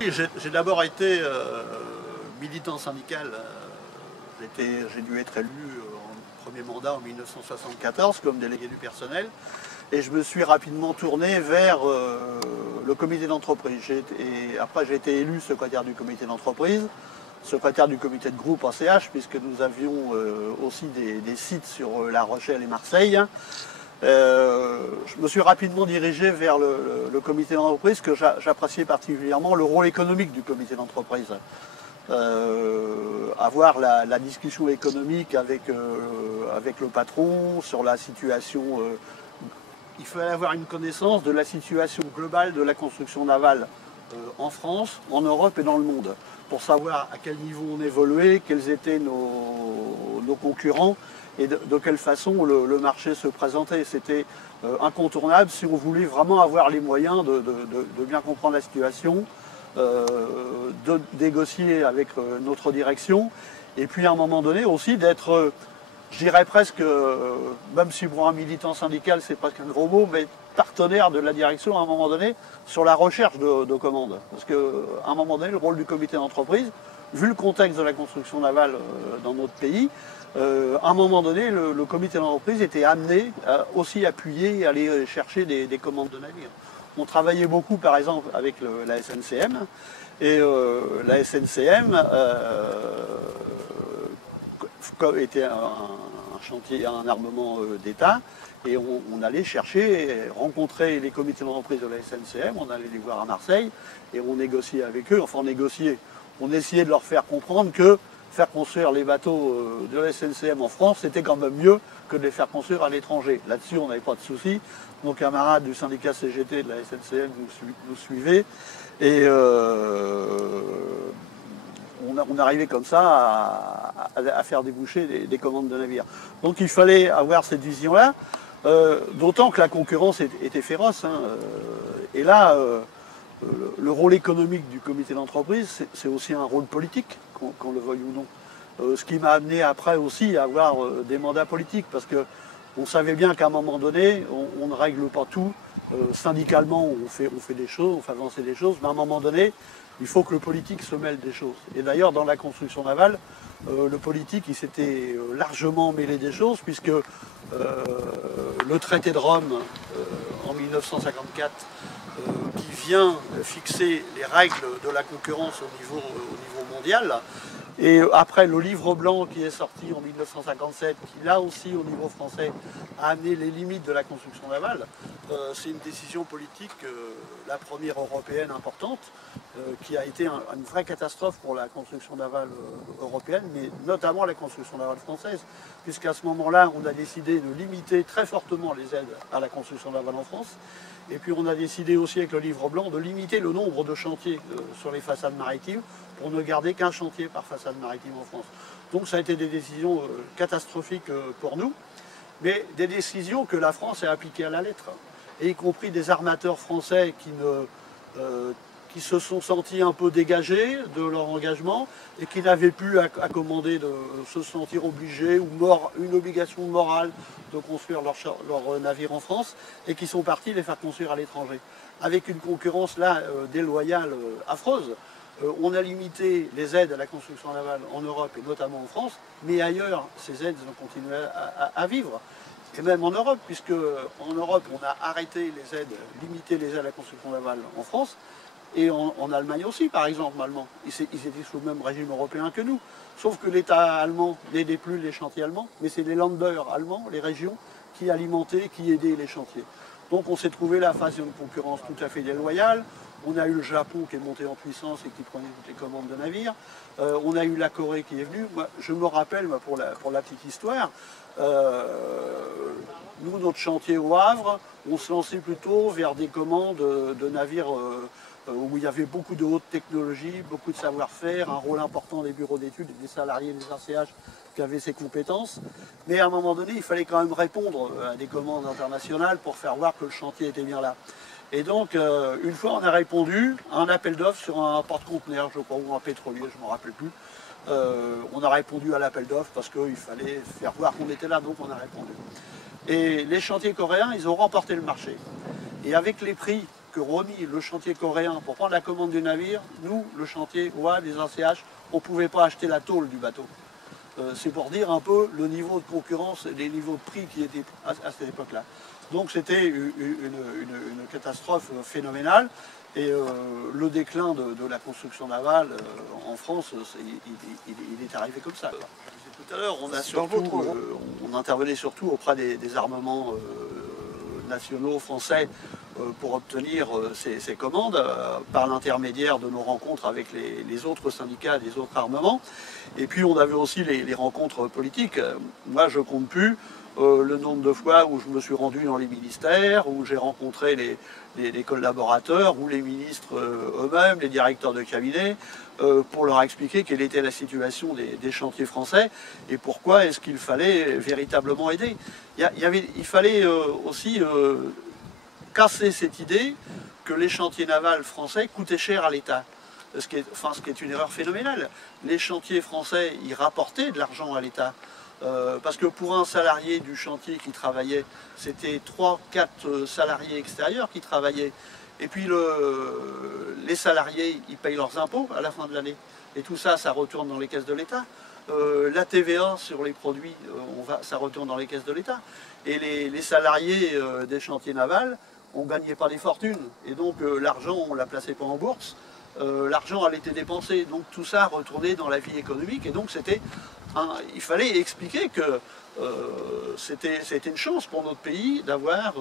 J'ai d'abord été militant syndical. J'ai dû être élu en premier mandat en 1974 comme délégué du personnel. Et je me suis rapidement tourné vers le comité d'entreprise. Après, j'ai été élu secrétaire du comité d'entreprise, secrétaire du comité de groupe en CH, puisque nous avions aussi des sites sur La Rochelle et Marseille. Je me suis rapidement dirigé vers le comité d'entreprise, que j'appréciais particulièrement le rôle économique du comité d'entreprise. Avoir la discussion économique avec le patron sur la situation. Il fallait avoir une connaissance de la situation globale de la construction navale en France, en Europe et dans le monde, pour savoir à quel niveau on évoluait, quels étaient nos concurrents et de quelle façon le marché se présentait. C'était incontournable si on voulait vraiment avoir les moyens de bien comprendre la situation, de négocier avec notre direction, et puis à un moment donné aussi d'être, je dirais presque, même si pour un militant syndical c'est presque un gros mot, mais partenaire de la direction à un moment donné sur la recherche de commandes. Parce qu'à un moment donné, le rôle du comité d'entreprise, vu le contexte de la construction navale dans notre pays, à un moment donné, le comité d'entreprise était amené à aussi appuyer et aller chercher des commandes de navires. On travaillait beaucoup, par exemple, avec la SNCM, et la SNCM était un chantier, un armement d'État, et on allait chercher, rencontrer les comités d'entreprise de la SNCM, on allait les voir à Marseille, et on négociait avec eux, enfin on négociait, on essayait de leur faire comprendre que faire construire les bateaux de la SNCM en France, c'était quand même mieux que de les faire construire à l'étranger. Là-dessus, on n'avait pas de soucis. Nos camarades du syndicat CGT de la SNCM nous suivaient, et on arrivait comme ça à faire déboucher des commandes de navires. Donc il fallait avoir cette vision-là, d'autant que la concurrence était féroce. Et là, le rôle économique du comité d'entreprise, c'est aussi un rôle politique, qu'on le veuille ou non. Ce qui m'a amené après aussi à avoir des mandats politiques, parce qu'on savait bien qu'à un moment donné, on ne règle pas tout. Syndicalement, on fait des choses, on fait avancer des choses, mais à un moment donné, il faut que le politique se mêle des choses. Et d'ailleurs, dans la construction navale, le politique, il s'était largement mêlé des choses, puisque le traité de Rome, en 1954, qui vient fixer les règles de la concurrence au niveau mondial, et après le livre blanc qui est sorti en 1957, qui là aussi au niveau français a amené les limites de la construction navale, c'est une décision politique, la première européenne importante, qui a été une vraie catastrophe pour la construction navale européenne, mais notamment la construction navale française, puisqu'à ce moment-là, on a décidé de limiter très fortement les aides à la construction navale en France, et puis on a décidé aussi avec le livre blanc de limiter le nombre de chantiers sur les façades maritimes, pour ne garder qu'un chantier par façade maritime en France. Donc ça a été des décisions catastrophiques pour nous, mais des décisions que la France a appliquées à la lettre, et y compris des armateurs français qui se sont sentis un peu dégagés de leur engagement et qui n'avaient plus à commander de se sentir obligés ou une obligation morale de construire leur navire en France, et qui sont partis les faire construire à l'étranger. Avec une concurrence là déloyale, affreuse. On a limité les aides à la construction navale en Europe et notamment en France, mais ailleurs, ces aides ont continué à vivre. Et même en Europe, puisque en Europe, on a arrêté les aides, limité les aides à la construction navale en France, et en Allemagne aussi, par exemple, allemand. Ils étaient sous le même régime européen que nous. Sauf que l'État allemand n'aidait plus les chantiers allemands, mais c'est les Länder allemands, les régions, qui alimentaient, qui aidaient les chantiers. Donc on s'est trouvé là face à une concurrence tout à fait déloyale. On a eu le Japon qui est monté en puissance et qui prenait toutes les commandes de navires. On a eu la Corée qui est venue. Moi, je me rappelle, pour la petite histoire, nous, notre chantier au Havre, on se lançait plutôt vers des commandes de navires où il y avait beaucoup de haute technologie, beaucoup de savoir-faire, un rôle important des bureaux d'études et des salariés des ACH qui avaient ces compétences. Mais à un moment donné, il fallait quand même répondre à des commandes internationales pour faire voir que le chantier était bien là. Et donc, une fois, on a répondu à un appel d'offres sur un porte-conteneurs, je crois, ou un pétrolier, je ne me rappelle plus. On a répondu à l'appel d'offres parce qu'il fallait faire voir qu'on était là, donc on a répondu. Et les chantiers coréens, ils ont remporté le marché. Et avec les prix que remis le chantier coréen pour prendre la commande du navire, nous, le chantier OA, les ACH, on ne pouvait pas acheter la tôle du bateau. C'est pour dire un peu le niveau de concurrence et les niveaux de prix qui étaient à cette époque-là. Donc c'était une catastrophe phénoménale. Et le déclin de la construction navale en France, il est arrivé comme ça. Tout à l'heure, on intervenait surtout auprès des armements nationaux français pour obtenir ces commandes par l'intermédiaire de nos rencontres avec les autres syndicats des autres armements. Et puis on avait aussi les rencontres politiques. Moi, je compte plus le nombre de fois où je me suis rendu dans les ministères, où j'ai rencontré les collaborateurs ou les ministres eux-mêmes, les directeurs de cabinet, pour leur expliquer quelle était la situation des chantiers français et pourquoi est-ce qu'il fallait véritablement aider. Il fallait aussi casser cette idée que les chantiers navals français coûtaient cher à l'État. Ce qui est une erreur phénoménale. Les chantiers français, ils rapportaient de l'argent à l'État. Parce que pour un salarié du chantier qui travaillait, c'était 3-4 salariés extérieurs qui travaillaient. Et puis les salariés, ils payent leurs impôts à la fin de l'année. Et tout ça, ça retourne dans les caisses de l'État. La TVA sur les produits, ça retourne dans les caisses de l'État. Et les salariés des chantiers navals, on ne gagnait pas des fortunes. Et donc l'argent, on ne la plaçait pas en bourse. L'argent allait été dépensé. Donc tout ça retournait dans la vie économique. Et donc il fallait expliquer que c'était une chance pour notre pays d'avoir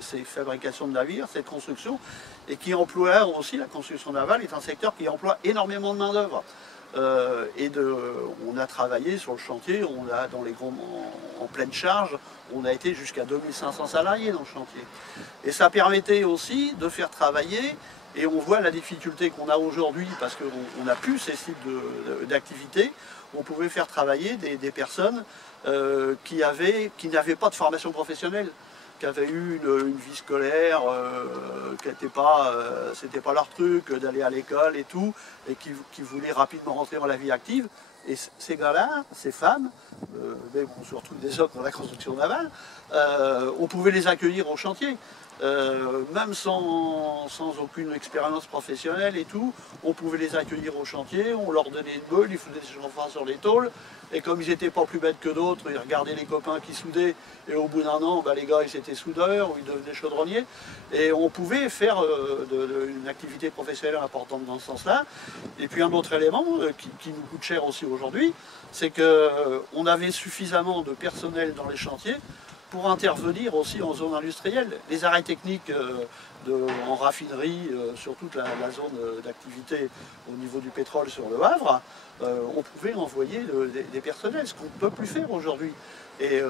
ces fabrications de navires, cette construction, et qui emploie aussi, la construction navale est un secteur qui emploie énormément de main-d'œuvre. On a travaillé sur le chantier, en pleine charge, on a été jusqu'à 2500 salariés dans le chantier. Et ça permettait aussi de faire travailler, et on voit la difficulté qu'on a aujourd'hui parce qu'on n'a plus ces types d'activités. On pouvait faire travailler des personnes qui n'avaient pas de formation professionnelle, qui avaient eu une vie scolaire, c'était pas leur truc d'aller à l'école et tout, et qui voulaient rapidement rentrer dans la vie active. Et ces gars-là, ces femmes, mais bon, surtout des hommes dans la construction navale, on pouvait les accueillir au chantier. Même sans aucune expérience professionnelle et tout, on pouvait les accueillir au chantier, on leur donnait une meule, ils faisaient des chanfreins sur les tôles, et comme ils n'étaient pas plus bêtes que d'autres, ils regardaient les copains qui soudaient, et au bout d'un an, les gars ils étaient soudeurs, ou ils devenaient chaudronniers, et on pouvait faire une activité professionnelle importante dans ce sens-là. Et puis un autre élément qui nous coûte cher aussi aujourd'hui, c'est qu'on avait suffisamment de personnel dans les chantiers pour intervenir aussi en zone industrielle. Les arrêts techniques en raffinerie, sur toute la zone d'activité au niveau du pétrole sur le Havre, on pouvait envoyer des personnels, ce qu'on ne peut plus faire aujourd'hui. Et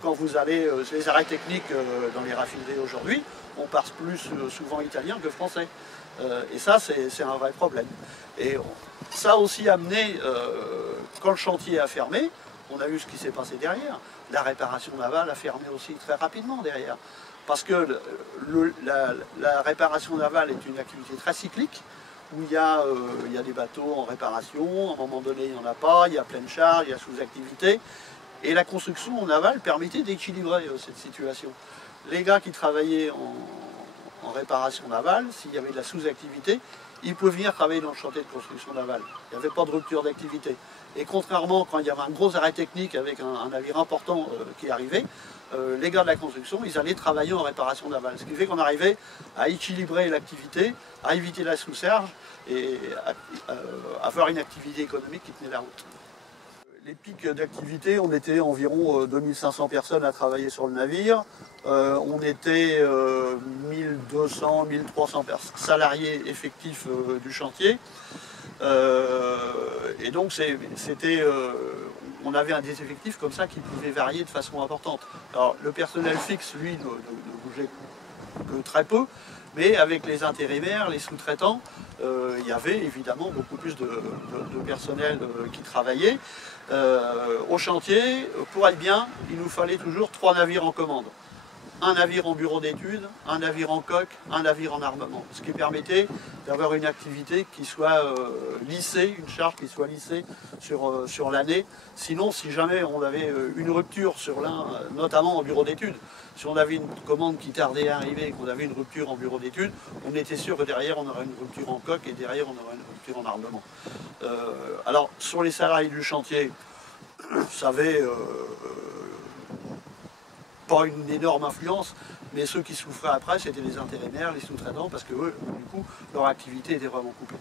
quand vous allez, les arrêts techniques dans les raffineries aujourd'hui, on passe plus souvent italien que français. Et ça, c'est un vrai problème. Et ça a aussi amené, quand le chantier a fermé, on a vu ce qui s'est passé derrière. La réparation navale a fermé aussi très rapidement derrière. Parce que la réparation navale est une activité très cyclique, où il y a des bateaux en réparation, à un moment donné il n'y en a pas, il y a pleine charge, il y a sous-activité. Et la construction navale permettait d'équilibrer cette situation. Les gars qui travaillaient en réparation navale, s'il y avait de la sous-activité, ils pouvaient venir travailler dans le chantier de construction navale. Il n'y avait pas de rupture d'activité. Et contrairement, quand il y avait un gros arrêt technique avec un navire important qui arrivait, les gars de la construction, ils allaient travailler en réparation navale. Ce qui fait qu'on arrivait à équilibrer l'activité, à éviter la sous-charge et à avoir une activité économique qui tenait la route. Les pics d'activité, on était environ 2500 personnes à travailler sur le navire. On était 1200, 1300 salariés effectifs du chantier. Et donc on avait des effectifs comme ça qui pouvaient varier de façon importante. Alors le personnel fixe, lui, ne bougeait que très peu, mais avec les intérimaires, les sous-traitants, il y avait évidemment beaucoup plus de personnel qui travaillait. Au chantier, pour être bien, il nous fallait toujours 3 navires en commande. un navire en bureau d'études, un navire en coque, un navire en armement. Ce qui permettait d'avoir une activité qui soit lissée, une charge qui soit lissée sur l'année. Sinon, si jamais on avait une rupture sur l'un, notamment en bureau d'études, si on avait une commande qui tardait à arriver et qu'on avait une rupture en bureau d'études, on était sûr que derrière on aurait une rupture en coque et derrière on aurait une rupture en armement. Alors, sur les salariés du chantier, ça avait pas une énorme influence, mais ceux qui souffraient après, c'était les intérimaires, les sous-traitants, parce que eux, du coup, leur activité était vraiment coupée.